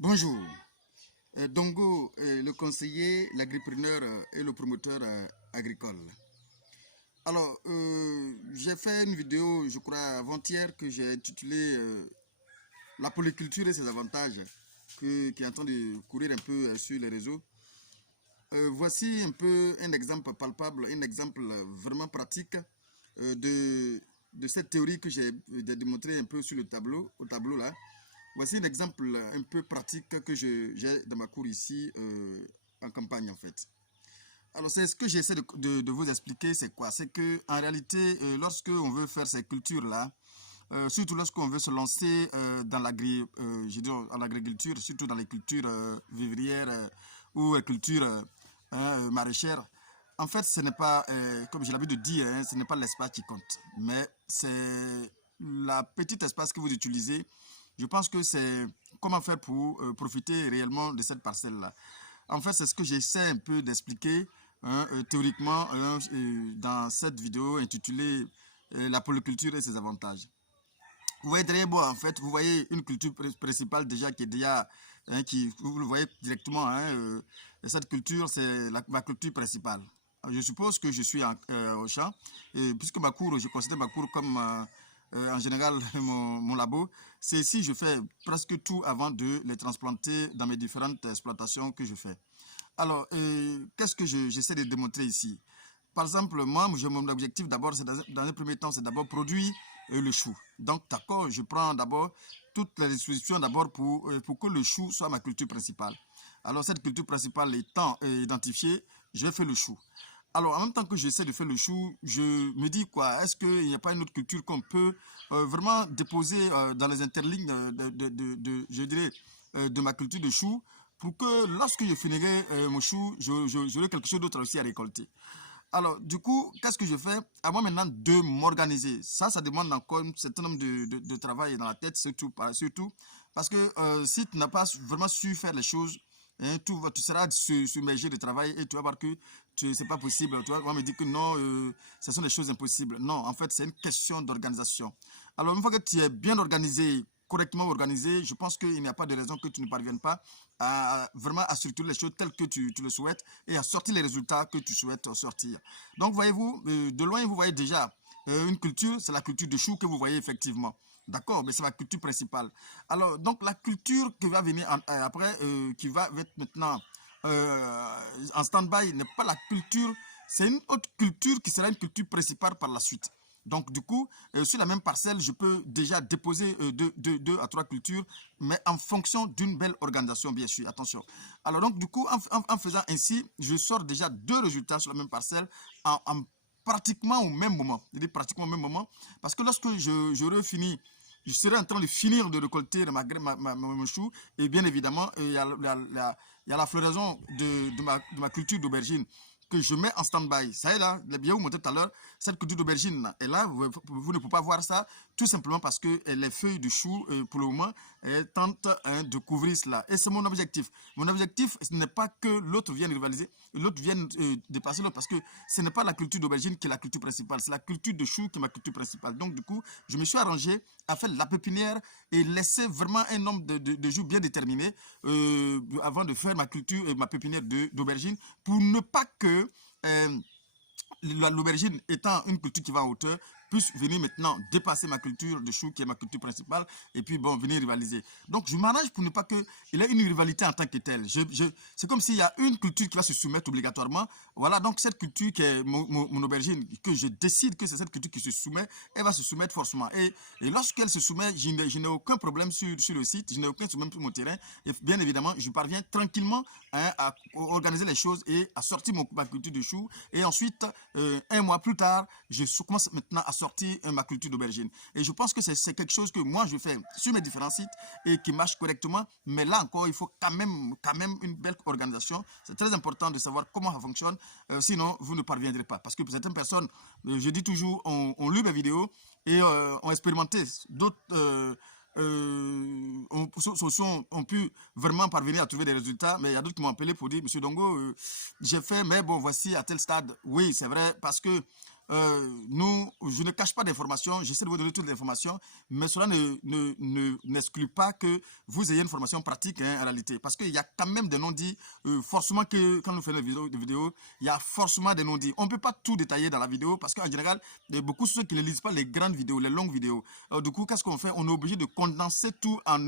Bonjour, Dongo est le conseiller, l'agripreneur et le promoteur agricole. Alors, j'ai fait une vidéo, je crois, avant-hier que j'ai intitulée La polyculture et ses avantages, qui est en train de courir un peu sur les réseaux. Voici un peu un exemple palpable, un exemple vraiment pratique de cette théorie que j'ai démontré un peu sur le tableau, au tableau là. Voici un exemple un peu pratique que j'ai dans ma cour ici en campagne en fait. Alors c'est ce que j'essaie de vous expliquer, c'est quoi? C'est que en réalité, lorsque on veut faire ces cultures-là, surtout lorsqu'on veut se lancer dans l'agriculture, surtout dans les cultures vivrières ou cultures maraîchères, en fait, ce n'est pas, comme j'ai l'habitude de dire, hein, ce n'est pas l'espace qui compte, mais c'est la petite espace que vous utilisez. Je pense que c'est comment faire pour profiter réellement de cette parcelle-là. En fait, c'est ce que j'essaie un peu d'expliquer hein, théoriquement dans cette vidéo intitulée La polyculture et ses avantages. Vous voyez derrière moi, en fait, vous voyez une culture principale déjà qui est déjà, hein, vous le voyez directement, hein, cette culture, c'est ma culture principale. Je suppose que je suis au champ, et puisque ma cour, je considère ma cour comme en général mon labo. C'est ici que je fais presque tout avant de les transplanter dans mes différentes exploitations que je fais. Alors, qu'est-ce que j'essaie de démontrer ici? Par exemple, moi, mon objectif d'abord, c'est dans un premier temps, c'est d'abord produire le chou. Donc, d'accord, je prends d'abord toutes les dispositions d'abord pour que le chou soit ma culture principale. Alors, cette culture principale étant identifiée, je fais le chou. Alors, en même temps que j'essaie de faire le chou, je me dis quoi, est-ce qu'il n'y a pas une autre culture qu'on peut vraiment déposer dans les interlignes je dirais, de ma culture de chou pour que lorsque je finirai mon chou, j'aurai quelque chose d'autre aussi à récolter. Alors, du coup, qu'est-ce que je fais? À moi maintenant de m'organiser. Ça demande encore un certain nombre de travail dans la tête, surtout parce que si tu n'as pas vraiment su faire les choses, hein, tu seras submergé de travail et tu vas voir que c'est pas possible. Tu vas me dire que non, ce sont des choses impossibles. Non, en fait, c'est une question d'organisation. Alors, une fois que tu es bien organisé, correctement organisé, je pense qu'il n'y a pas de raison que tu ne parviennes pas à vraiment à structurer les choses telles que tu le souhaites et à sortir les résultats que tu souhaites sortir. Donc, voyez-vous, de loin, vous voyez déjà une culture, c'est la culture de chou que vous voyez effectivement. D'accord, mais c'est la culture principale. Alors, donc, la culture qui va venir après, qui va être maintenant en stand-by, n'est pas la culture, c'est une autre culture qui sera une culture principale par la suite. Donc, du coup, sur la même parcelle, je peux déjà déposer deux à trois cultures, mais en fonction d'une belle organisation, bien sûr. Attention. Alors, donc, du coup, en faisant ainsi, je sors déjà deux résultats sur la même parcelle en pratiquement au même moment. Je dis pratiquement au même moment, parce que lorsque j'aurai fini, je serai en train de finir de récolter mon chou, et bien évidemment, il y a la floraison de ma culture d'aubergine que je mets en stand-by. Ça est là, les bien vous montrez tout à l'heure, cette culture d'aubergine est là, vous ne pouvez pas voir ça, tout simplement parce que les feuilles de chou, pour le moment, tentent de couvrir cela. Et c'est mon objectif. Mon objectif, ce n'est pas que l'autre vienne rivaliser, l'autre vienne dépasser l'autre, parce que ce n'est pas la culture d'aubergine qui est la culture principale, c'est la culture de chou qui est ma culture principale. Donc, du coup, je me suis arrangé à faire la pépinière et laisser vraiment un nombre de jours bien déterminé avant de faire ma culture et ma pépinière d'aubergine pour ne pas que l'aubergine étant une culture qui va en hauteur, puisse venir maintenant dépasser ma culture de chou qui est ma culture principale et puis bon, venir rivaliser. Donc je m'arrange pour ne pas qu'il y ait une rivalité en tant que telle. C'est comme s'il y a une culture qui va se soumettre obligatoirement. Voilà, donc cette culture qui est mon aubergine, que je décide que c'est cette culture qui se soumet, elle va se soumettre forcément. Et lorsqu'elle se soumet, je n'ai aucun problème sur le site, je n'ai aucun problème sur mon terrain. Et bien évidemment, je parviens tranquillement hein, à organiser les choses et à sortir ma culture de chou. Et ensuite, un mois plus tard, je commence maintenant à sortir ma culture d'aubergine. Et je pense que c'est quelque chose que moi je fais sur mes différents sites et qui marche correctement. Mais là encore, il faut quand même une belle organisation. C'est très important de savoir comment ça fonctionne. Sinon, vous ne parviendrez pas. Parce que pour certaines personnes, je dis toujours, on lit mes vidéos et ont expérimenté. D'autres ont pu vraiment parvenir à trouver des résultats, mais il y a d'autres qui m'ont appelé pour dire, Monsieur Dongo, j'ai fait, mais bon, voici à tel stade. Oui, c'est vrai, parce que je ne cache pas d'informations, j'essaie de vous donner toutes les informations, mais cela n'exclut pas que vous ayez une formation pratique en réalité. Parce qu'il y a quand même des non-dits, forcément que quand nous faisons des vidéos, il y a forcément des non-dits. On ne peut pas tout détailler dans la vidéo parce qu'en général, beaucoup de ceux qui ne lisent pas les grandes vidéos, les longues vidéos. Du coup, qu'est-ce qu'on fait? On est obligé de condenser tout en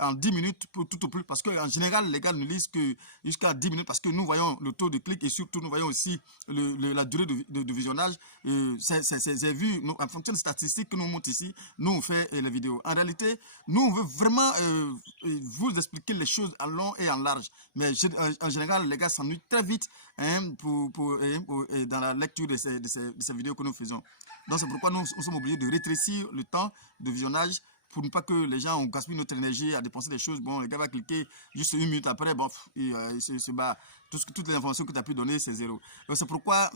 en 10 minutes tout au plus. Parce qu'en général, les gars ne lisent que jusqu'à 10 minutes parce que nous voyons le taux de clic et surtout nous voyons aussi la durée de visionnage. C'est vu, en fonction des statistiques que nous montrons ici, nous on fait les vidéos. En réalité, nous on veut vraiment vous expliquer les choses en long et en large. Mais en général, les gars s'ennuient très vite dans la lecture de ces vidéos que nous faisons. Donc c'est pourquoi nous sommes obligés de rétrécir le temps de visionnage pour ne pas que les gens gaspillent notre énergie à dépenser des choses. Bon, le gars va cliquer juste 1 minute après, bon, il se bat. Toutes les informations que tu as pu donner, c'est zéro. C'est pourquoi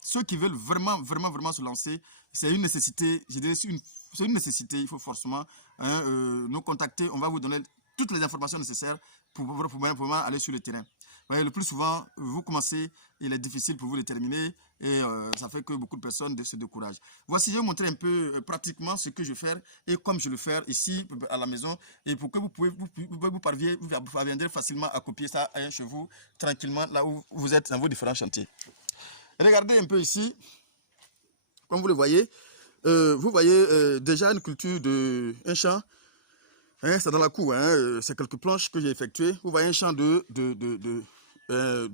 ceux qui veulent vraiment se lancer, c'est une nécessité. Je dirais c'est une nécessité. Il faut forcément nous contacter. On va vous donner toutes les informations nécessaires pour pouvoir aller sur le terrain. Vous voyez, le plus souvent, vous commencez, il est difficile pour vous de terminer et ça fait que beaucoup de personnes se découragent. Voici, je vais vous montrer un peu pratiquement ce que je fais et comme je le fais ici à la maison et pour que vous parviendrez facilement à copier ça chez vous tranquillement là où vous êtes dans vos différents chantiers. Regardez un peu ici, comme vous le voyez, déjà une culture un champ. C'est dans la cour, c'est quelques planches que j'ai effectuées. Vous voyez un champ de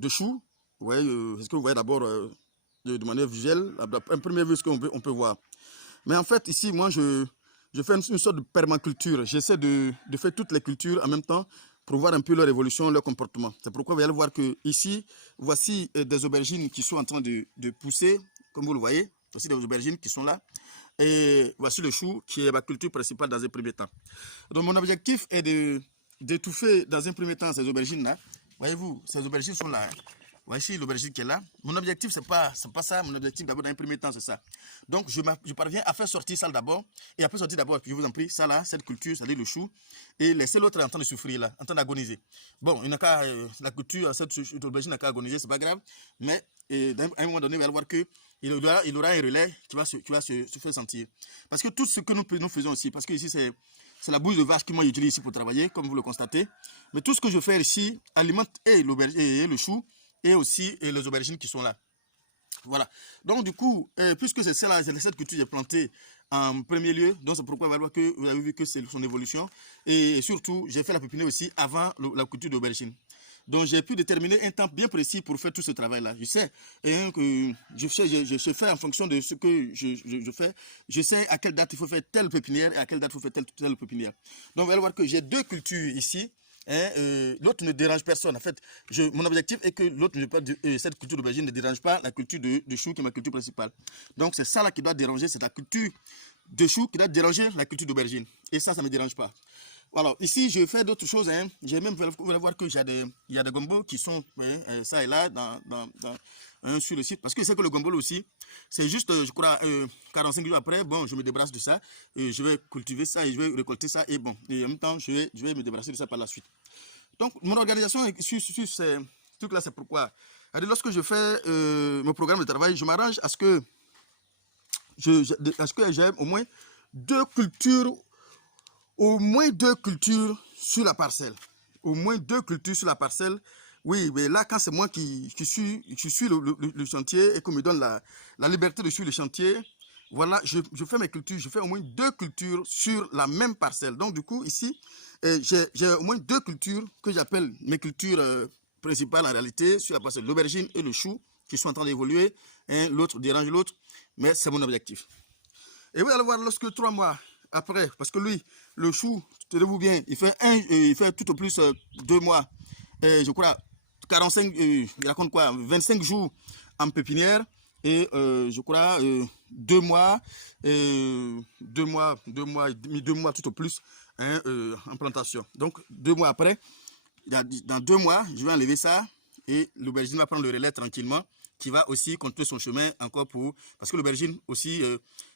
choux. Vous voyez, est-ce que vous voyez d'abord de manière visuelle, un premier vue ce qu'on peut voir. Mais en fait, ici, moi, je fais une sorte de permaculture. J'essaie de faire toutes les cultures en même temps pour voir un peu leur évolution, leur comportement. C'est pourquoi vous allez voir que ici, voici des aubergines qui sont en train de pousser, comme vous le voyez. Voici des aubergines qui sont là. Et voici le chou qui est ma culture principale dans un premier temps. Donc mon objectif est d'étouffer dans un premier temps ces aubergines-là. Voyez-vous, ces aubergines sont là. Voici l'aubergine qui est là. Mon objectif, c'est pas ça. Mon objectif d'abord dans un premier temps, c'est ça. Donc je parviens à faire sortir ça d'abord. Et après sortir d'abord, je vous en prie, ça là, cette culture, c'est-à-dire le chou. Et laisser l'autre en train de souffrir là, en train d'agoniser. Bon, il n'a qu'à, la culture, cette aubergine n'a qu'à agoniser, c'est pas grave. Mais à un moment donné, vous allez voir que il aura un relais qui va se faire sentir. Parce que tout ce que nous faisons ici, parce que ici c'est la bouse de vache que moi j'utilise ici pour travailler, comme vous le constatez. Mais tout ce que je fais ici alimente et le chou et aussi les aubergines qui sont là. Voilà. Donc du coup, puisque c'est cette culture que j'ai plantée en premier lieu, donc c'est pourquoi vous avez vu que c'est son évolution. Et surtout, j'ai fait la pépinière aussi avant la culture d'aubergine. Donc j'ai pu déterminer un temps bien précis pour faire tout ce travail-là. Je sais que je fais en fonction de ce que je fais. Je sais à quelle date il faut faire telle pépinière et à quelle date il faut faire telle pépinière. Donc vous allez voir que j'ai deux cultures ici. L'autre ne dérange personne. En fait, mon objectif est que cette culture d'aubergine ne dérange pas la culture de chou qui est ma culture principale. Donc c'est ça là qui doit déranger, c'est la culture de chou qui doit déranger la culture d'aubergine. Et ça ne me dérange pas. Alors ici je fais d'autres choses, j'ai même, vous allez voir que il y a des gombos qui sont ça et là sur le site, parce que c'est que le gombo aussi, c'est juste je crois 45 jours après, bon je me débarrasse de ça, je vais cultiver ça et je vais récolter ça et bon, et en même temps je vais me débarrasser de ça par la suite. Donc mon organisation sur ces trucs là, c'est pourquoi lorsque je fais mon programme de travail, je m'arrange à ce que j'ai au moins deux cultures sur la parcelle. Au moins deux cultures sur la parcelle. Oui, mais là, quand c'est moi qui suis le chantier et qu'on me donne la liberté de suivre le chantier, voilà, je fais mes cultures. Je fais au moins deux cultures sur la même parcelle. Donc, du coup, ici, j'ai au moins deux cultures que j'appelle mes cultures principales en réalité sur la parcelle. L'aubergine et le chou qui sont en train d'évoluer. L'autre dérange l'autre, mais c'est mon objectif. Et vous allez voir, lorsque 3 mois après, parce que lui, le chou, tenez-vous bien, il fait tout au plus 2 mois, je crois, 45, il raconte quoi, 25 jours en pépinière, et je crois 2 mois, 2 mois tout au plus en plantation. Donc 2 mois après, dans 2 mois, je vais enlever ça, et l'aubergine va prendre le relais tranquillement, qui va aussi continuer son chemin encore parce que l'aubergine aussi,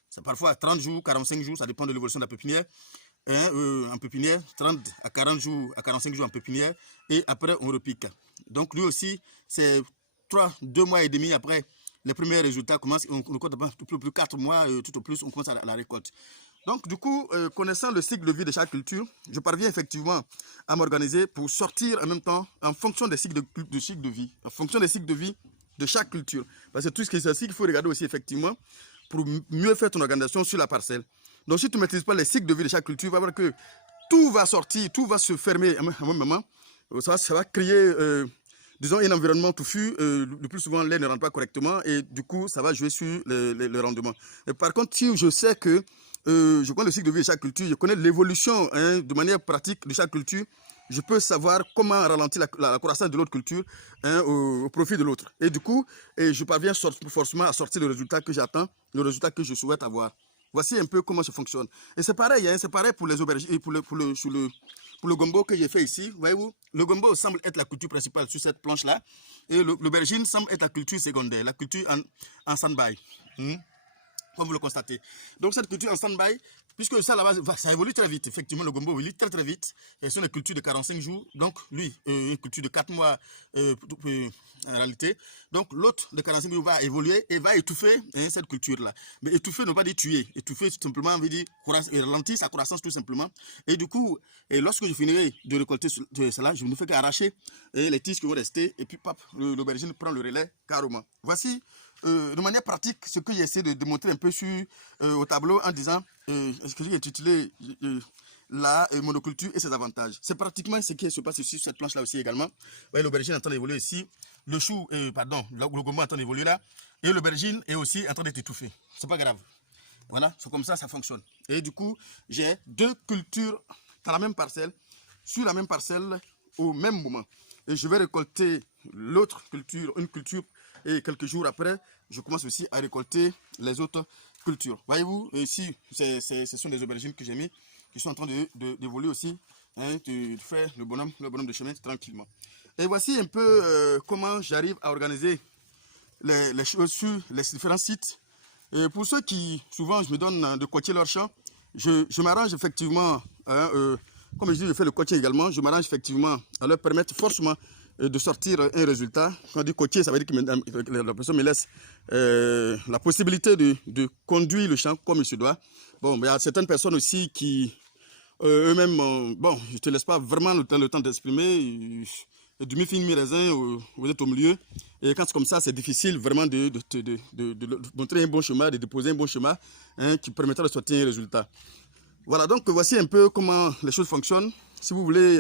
c'est parfois 30 jours, 45 jours, ça dépend de l'évolution de la pépinière. En pépinière, 30 à 40 jours, à 45 jours en pépinière, et après on repique. Donc lui aussi, c'est 2 mois et demi après, les premiers résultats commencent, on compte plus 4 mois, tout au plus, on commence à la récolte. Donc, du coup, connaissant le cycle de vie de chaque culture, je parviens effectivement à m'organiser pour sortir en même temps en fonction des cycles de vie, en fonction des cycles de vie de chaque culture. Parce que tout ce qui est ici, il faut regarder aussi effectivement pour mieux faire ton organisation sur la parcelle. Donc, si tu ne maîtrises pas les cycles de vie de chaque culture, tu vas voir que tout va sortir, tout va se fermer à un même moment. Ça va créer, disons, un environnement touffu. Le plus souvent, l'air ne rentre pas correctement et du coup, ça va jouer sur le rendement. Et par contre, si je sais que je connais le cycle de vie de chaque culture, je connais l'évolution de manière pratique de chaque culture, je peux savoir comment ralentir la croissance de l'autre culture au profit de l'autre. Et du coup, je parviens forcément à sortir le résultat que j'attends, le résultat que je souhaite avoir. Voici un peu comment ça fonctionne. Et c'est pareil, c'est pareil pour les aubergines, pour le gombo que j'ai fait ici. Voyez-vous, le gombo semble être la culture principale sur cette planche-là. Et l'aubergine semble être la culture secondaire, la culture en stand-by. Comme vous le constatez. Donc cette culture en stand-by, puisque ça là-bas, ça évolue très vite. Effectivement, le gombo évolue très très vite. Et ce sont des cultures de 45 jours. Donc lui, une culture de 4 mois en réalité. Donc l'autre de 45 jours va évoluer et va étouffer cette culture-là. Mais étouffer ne veut pas dire tuer. Étouffer tout simplement veut dire ralentir sa croissance tout simplement. Et du coup, lorsque je finirai de récolter cela, je ne fais qu'arracher les tiges qui vont rester. Et puis, l'aubergine prend le relais carrément. Voici de manière pratique ce que j'essaie de démontrer un peu au tableau en disant ce que j'ai intitulé la monoculture et ses avantages. C'est pratiquement ce qui se passe ici sur cette planche là aussi également. L'aubergine est en train d'évoluer ici, le chou, pardon, le gombo est en train d'évoluer là, et l'aubergine est aussi en train d'être étouffée. C'est pas grave. Voilà, c'est comme ça fonctionne. Et du coup, j'ai deux cultures dans la même parcelle, sur la même parcelle, au même moment. Et je vais récolter l'autre culture, une culture, et quelques jours après, je commence aussi à récolter les autres cultures. Voyez-vous, ici, ce sont des aubergines que j'ai mis, qui sont en train d'évoluer aussi, de faire le bonhomme de chemin tranquillement. Et voici un peu comment j'arrive à organiser les choses sur les différents sites. Et pour ceux qui, souvent, je me donne de coacher leur champ, je m'arrange effectivement, comme je dis, je fais le coaching également, je m'arrange effectivement à leur permettre forcément de sortir un résultat. Quand on dit coacher, ça veut dire que la personne me laisse la possibilité de conduire le champ comme il se doit. Bon, mais il y a certaines personnes aussi qui, eux-mêmes, bon, je ne te laisse pas vraiment le temps d'exprimer. Du mi-fin, mi-raisin, vous êtes au milieu. Et quand c'est comme ça, c'est difficile vraiment de montrer un bon chemin, de déposer un bon chemin qui permettra de sortir un résultat. Voilà, donc voici un peu comment les choses fonctionnent. Si vous voulez,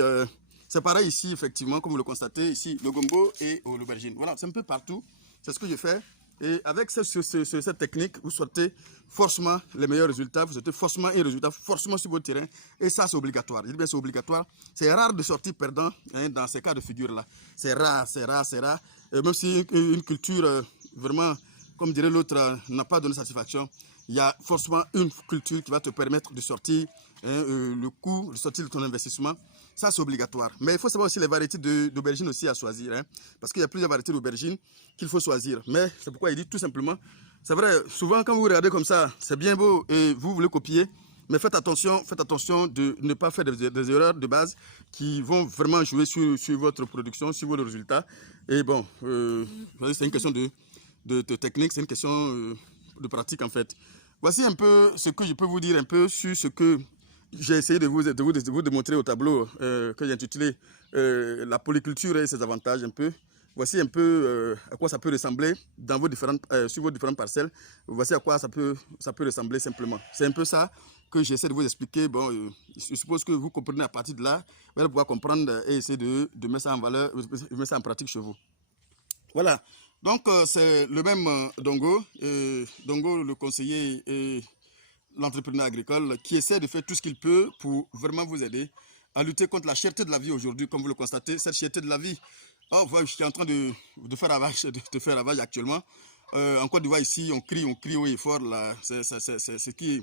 c'est pareil ici, effectivement, comme vous le constatez, ici, le gombo et l'aubergine. Voilà, c'est un peu partout. C'est ce que je fais. Et avec cette technique, vous sortez forcément les meilleurs résultats, vous sortez forcément un résultat, forcément sur votre terrain. Et ça, c'est obligatoire. Je dis bien c'est obligatoire. C'est rare de sortir perdant dans ces cas de figure-là. C'est rare, c'est rare, c'est rare. Même si une culture, vraiment, comme dirait l'autre, n'a pas donné satisfaction, il y a forcément une culture qui va te permettre de sortir le coût, de sortir de ton investissement. Ça, c'est obligatoire. Mais il faut savoir aussi les variétés d'aubergines aussi à choisir. Parce qu'il y a plusieurs variétés d'aubergines qu'il faut choisir. Mais c'est pourquoi il dit tout simplement, c'est vrai, souvent quand vous regardez comme ça, c'est bien beau et vous voulez copier. Mais faites attention de ne pas faire des erreurs de base qui vont vraiment jouer sur votre production, sur vos résultats. Et bon, c'est une question de technique, c'est une question de pratique en fait. Voici un peu ce que je peux vous dire un peu sur ce que j'ai essayé de vous démontrer au tableau que j'ai intitulé la polyculture et ses avantages un peu. Voici un peu à quoi ça peut ressembler dans sur vos différentes parcelles. Voici à quoi ça peut ressembler simplement. C'est un peu ça que j'essaie de vous expliquer. Bon, je suppose que vous comprenez à partir de là, vous allez pouvoir comprendre et essayer de mettre ça en valeur, de mettre ça en pratique chez vous. Voilà. Donc, c'est le même Dongo, Dongo, le conseiller et l'entrepreneur agricole, qui essaie de faire tout ce qu'il peut pour vraiment vous aider à lutter contre la cherté de la vie aujourd'hui. Comme vous le constatez, cette cherté de la vie, je suis en train de faire ravage actuellement. En Côte d'Ivoire, ici, on crie haut et fort. C'est ce qui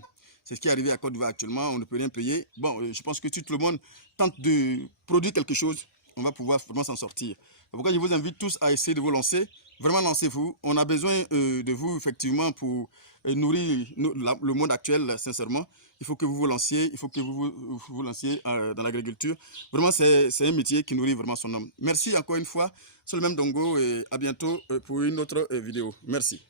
est arrivé à Côte d'Ivoire actuellement. On ne peut rien payer. Bon, je pense que si tout le monde tente de produire quelque chose, on va pouvoir vraiment s'en sortir. C'est pourquoi je vous invite tous à essayer de vous lancer. Vraiment, lancez-vous. On a besoin de vous, effectivement, pour nourrit le monde actuel, sincèrement. Il faut que vous vous lanciez, il faut que vous lanciez dans l'agriculture. Vraiment, c'est un métier qui nourrit vraiment son homme. Merci encore une fois. C'est le même Dongo et à bientôt pour une autre vidéo. Merci.